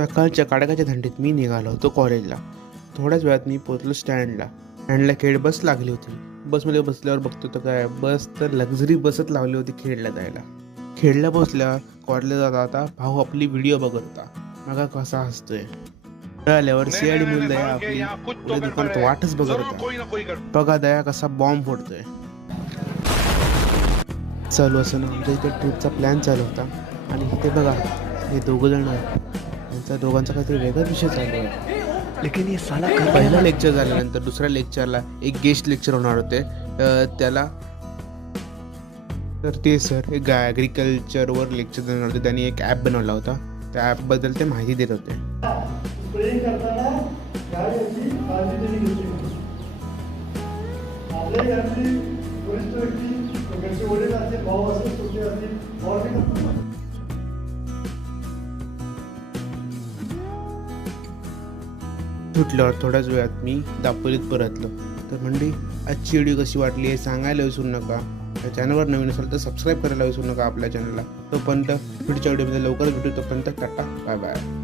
सकाळच्या काडकाच्या थंडीत मी निघालो होतो कॉलेजला. थोड्याच वेळात मी पोहोचलो स्टँडला खेड बस लागली होती. बसमध्ये बसल्यावर बघतो तर काय, बस तर लक्झरी बसच लावली होती खेडला जायला. खेडला पोहोचल्यावर कॉलेजला जाता भाऊ आपली व्हिडिओ बघत होता. मग कसा हसतोय. आल्यावर सीआयडी मुलं दया आपली पुढे दुकानात वाटच बघत होता. बघा दया कसा बॉम्ब फोडतोय. चालू असं ना आमच्या इथे ट्रिपचा प्लॅन चालू होता. आणि इथे बघा हे दोघं जण आहेत. त्यांचा दोघांचा काहीतरी वेगळाच विषय चालू आहे. लेकिन ये साला पहिला लेक्चर झाल्यानंतर दुसऱ्या लेक्चरला एक गेस्ट लेक्चर होणार होते. त्याला तर ते सर एक ॲग्रिकल्चरवर लेक्चर देणार होते. त्यांनी एक ॲप बनवला होता. त्या ॲपबद्दल ते माहिती देत होते. सुटल्यावर थोड्याच वेळात मी दापोलीत परतलो. तर म्हणजे आजची व्हिडिओ कशी वाटली हे सांगायला विसरू नका. या चॅनलवर नवीन असेल तर सबस्क्राईब करायला विसरू नका आपल्या चॅनलला. तोपर्यंत पुढच्या व्हिडिओमध्ये लवकरच भेटू. तोपर्यंत टाटा, बाय बाय.